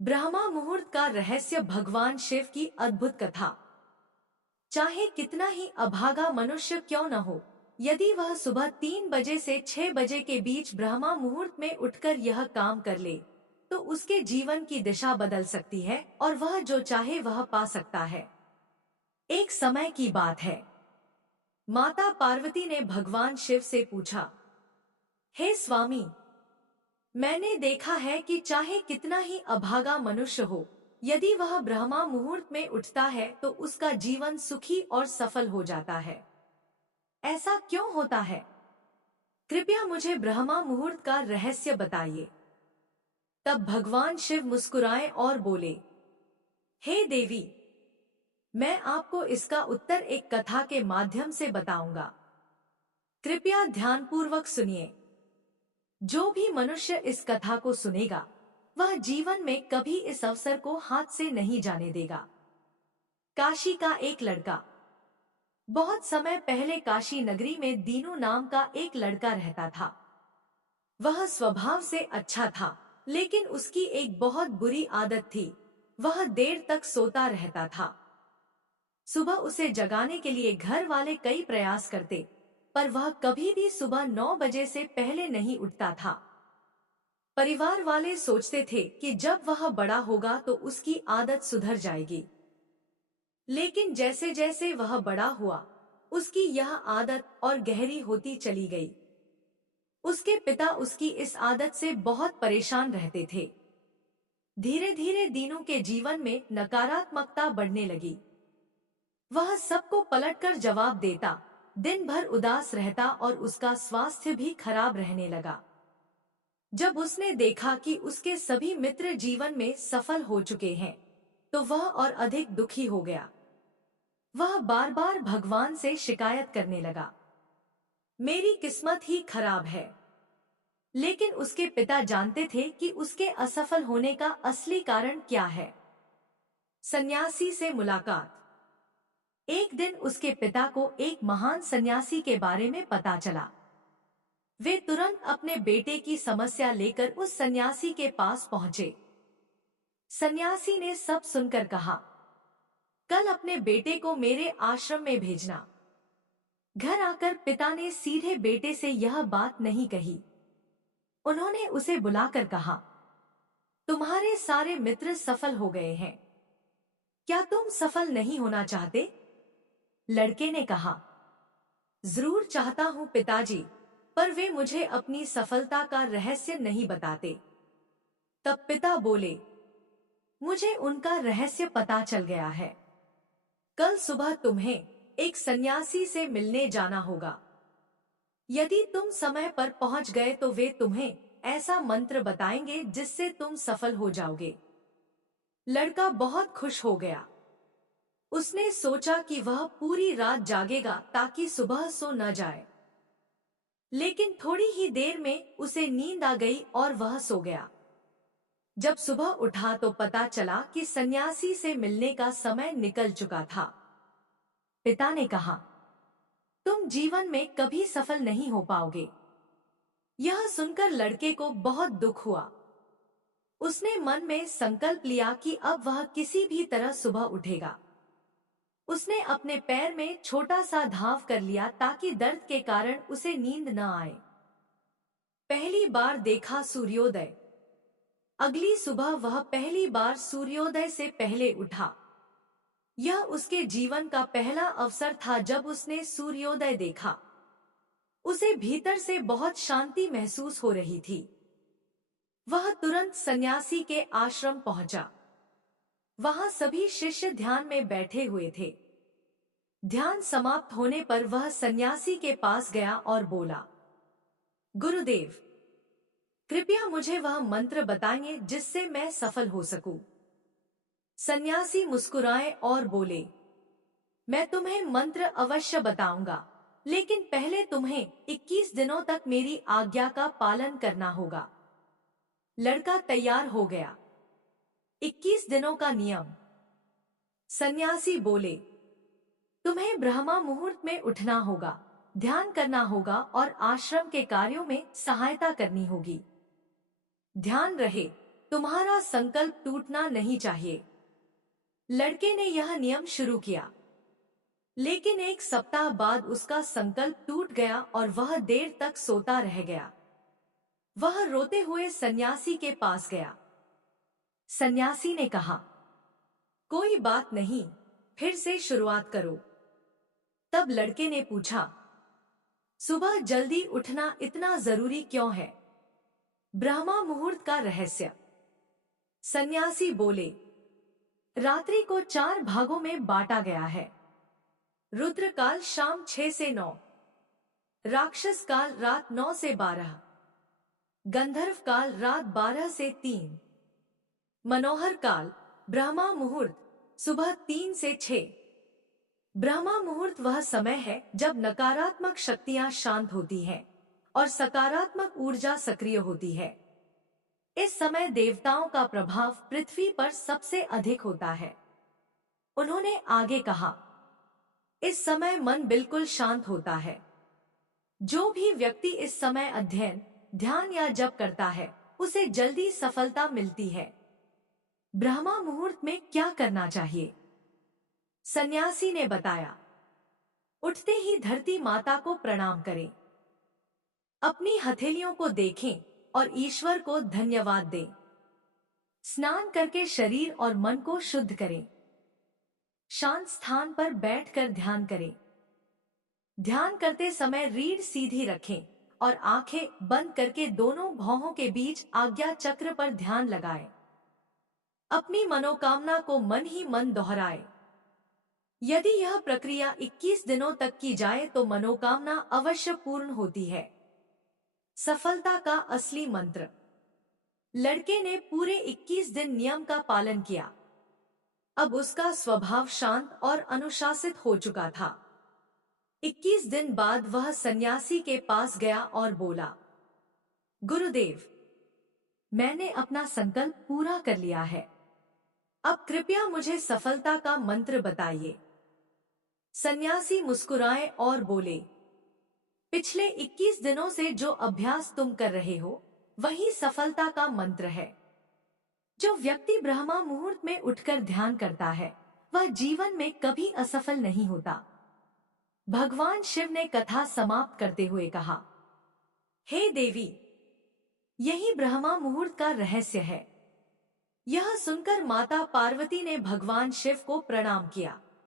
ब्रह्मा मुहूर्त का रहस्य। भगवान शिव की अद्भुत कथा। चाहे कितना ही अभागा मनुष्य क्यों न हो, यदि वह सुबह 3 बजे से 6 बजे के बीच ब्रह्मा मुहूर्त में उठकर यह काम कर ले, तो उसके जीवन की दिशा बदल सकती है और वह जो चाहे वह पा सकता है। एक समय की बात है। माता पार्वती ने भगवान शिव से पूछा, हे स्वामी, मैंने देखा है कि चाहे कितना ही अभागा मनुष्य हो, यदि वह ब्रह्मा मुहूर्त में उठता है तो उसका जीवन सुखी और सफल हो जाता है। ऐसा क्यों होता है? कृपया मुझे ब्रह्मा मुहूर्त का रहस्य बताइए। तब भगवान शिव मुस्कुराए और बोले, हे देवी, मैं आपको इसका उत्तर एक कथा के माध्यम से बताऊंगा। कृपया ध्यानपूर्वक सुनिए। जो भी मनुष्य इस कथा को सुनेगा, वह जीवन में कभी इस अवसर को हाथ से नहीं जाने देगा। काशी का एक लड़का। बहुत समय पहले काशी नगरी में दीनू नाम का एक लड़का रहता था। वह स्वभाव से अच्छा था, लेकिन उसकी एक बहुत बुरी आदत थी। वह देर तक सोता रहता था। सुबह उसे जगाने के लिए घर वाले कई प्रयास करते, पर वह कभी भी सुबह 9 बजे से पहले नहीं उठता था। परिवार वाले सोचते थे कि जब वह बड़ा होगा तो उसकी आदत सुधर जाएगी। लेकिन जैसे जैसे वह बड़ा हुआ, उसकी यह आदत और गहरी होती चली गई। उसके पिता उसकी इस आदत से बहुत परेशान रहते थे। धीरे धीरे दीनू के जीवन में नकारात्मकता बढ़ने लगी। वह सबको पलटकर जवाब देता, दिन भर उदास रहता और उसका स्वास्थ्य भी खराब रहने लगा। जब उसने देखा कि उसके सभी मित्र जीवन में सफल हो चुके हैं, तो वह और अधिक दुखी हो गया। वह बार बार भगवान से शिकायत करने लगा, मेरी किस्मत ही खराब है। लेकिन उसके पिता जानते थे कि उसके असफल होने का असली कारण क्या है। सन्यासी से मुलाकात। एक दिन उसके पिता को एक महान सन्यासी के बारे में पता चला। वे तुरंत अपने बेटे की समस्या लेकर उस सन्यासी के पास पहुंचे। सन्यासी ने सब सुनकर कहा, कल अपने बेटे को मेरे आश्रम में भेजना। घर आकर पिता ने सीधे बेटे से यह बात नहीं कही। उन्होंने उसे बुलाकर कहा, तुम्हारे सारे मित्र सफल हो गए हैं, क्या तुम सफल नहीं होना चाहते? लड़के ने कहा, जरूर चाहता हूं पिताजी, पर वे मुझे अपनी सफलता का रहस्य नहीं बताते। तब पिता बोले, मुझे उनका रहस्य पता चल गया है। कल सुबह तुम्हें एक सन्यासी से मिलने जाना होगा। यदि तुम समय पर पहुंच गए तो वे तुम्हें ऐसा मंत्र बताएंगे जिससे तुम सफल हो जाओगे। लड़का बहुत खुश हो गया। उसने सोचा कि वह पूरी रात जागेगा ताकि सुबह सो न जाए। लेकिन थोड़ी ही देर में उसे नींद आ गई और वह सो गया। जब सुबह उठा तो पता चला कि सन्यासी से मिलने का समय निकल चुका था। पिता ने कहा, तुम जीवन में कभी सफल नहीं हो पाओगे। यह सुनकर लड़के को बहुत दुख हुआ। उसने मन में संकल्प लिया कि अब वह किसी भी तरह सुबह उठेगा। उसने अपने पैर में छोटा सा घाव कर लिया ताकि दर्द के कारण उसे नींद न आए। पहली बार देखा सूर्योदय। अगली सुबह वह पहली बार सूर्योदय से पहले उठा। यह उसके जीवन का पहला अवसर था जब उसने सूर्योदय देखा। उसे भीतर से बहुत शांति महसूस हो रही थी। वह तुरंत सन्यासी के आश्रम पहुंचा। वहां सभी शिष्य ध्यान में बैठे हुए थे। ध्यान समाप्त होने पर वह सन्यासी के पास गया और बोला, गुरुदेव, कृपया मुझे वह मंत्र बताइए जिससे मैं सफल हो सकूं। सन्यासी मुस्कुराए और बोले, मैं तुम्हें मंत्र अवश्य बताऊंगा, लेकिन पहले तुम्हें 21 दिनों तक मेरी आज्ञा का पालन करना होगा। लड़का तैयार हो गया। 21 दिनों का नियम। सन्यासी बोले, तुम्हें ब्रह्मा मुहूर्त में उठना होगा, ध्यान करना होगा और आश्रम के कार्यों में सहायता करनी होगी। ध्यान रहे, तुम्हारा संकल्प टूटना नहीं चाहिए। लड़के ने यह नियम शुरू किया, लेकिन एक सप्ताह बाद उसका संकल्प टूट गया और वह देर तक सोता रह गया। वह रोते हुए सन्यासी के पास गया। सन्यासी ने कहा, कोई बात नहीं, फिर से शुरुआत करो। तब लड़के ने पूछा, सुबह जल्दी उठना इतना जरूरी क्यों है? ब्रह्मा मुहूर्त का रहस्य। सन्यासी बोले, रात्रि को 4 भागों में बांटा गया है। रुद्र काल शाम 6 से 9, राक्षस काल रात 9 से 12, गंधर्व काल रात 12 से 3, मनोहर काल ब्रह्मा मुहूर्त सुबह 3 से 6। ब्रह्मा मुहूर्त वह समय है जब नकारात्मक शक्तियां शांत होती हैं और सकारात्मक ऊर्जा सक्रिय होती है। इस समय देवताओं का प्रभाव पृथ्वी पर सबसे अधिक होता है। उन्होंने आगे कहा, इस समय मन बिल्कुल शांत होता है। जो भी व्यक्ति इस समय अध्ययन, ध्यान या जप करता है, उसे जल्दी सफलता मिलती है। ब्रह्मा मुहूर्त में क्या करना चाहिए? सन्यासी ने बताया, उठते ही धरती माता को प्रणाम करें, अपनी हथेलियों को देखें और ईश्वर को धन्यवाद दें। स्नान करके शरीर और मन को शुद्ध करें। शांत स्थान पर बैठकर ध्यान करें। ध्यान करते समय रीढ़ सीधी रखें और आंखें बंद करके दोनों भौहों के बीच आज्ञा चक्र पर ध्यान लगाएं। अपनी मनोकामना को मन ही मन दोहराएं। यदि यह प्रक्रिया 21 दिनों तक की जाए तो मनोकामना अवश्य पूर्ण होती है। सफलता का असली मंत्र। लड़के ने पूरे 21 दिन नियम का पालन किया। अब उसका स्वभाव शांत और अनुशासित हो चुका था। 21 दिन बाद वह सन्यासी के पास गया और बोला, गुरुदेव, मैंने अपना संकल्प पूरा कर लिया है। अब कृपया मुझे सफलता का मंत्र बताइए। सन्यासी मुस्कुराए और बोले, पिछले 21 दिनों से जो अभ्यास तुम कर रहे हो, वही सफलता का मंत्र है। जो व्यक्ति ब्रह्मा मुहूर्त में उठकर ध्यान करता है, वह जीवन में कभी असफल नहीं होता। भगवान शिव ने कथा समाप्त करते हुए कहा, हे देवी, यही ब्रह्मा मुहूर्त का रहस्य है। यह सुनकर माता पार्वती ने भगवान शिव को प्रणाम किया।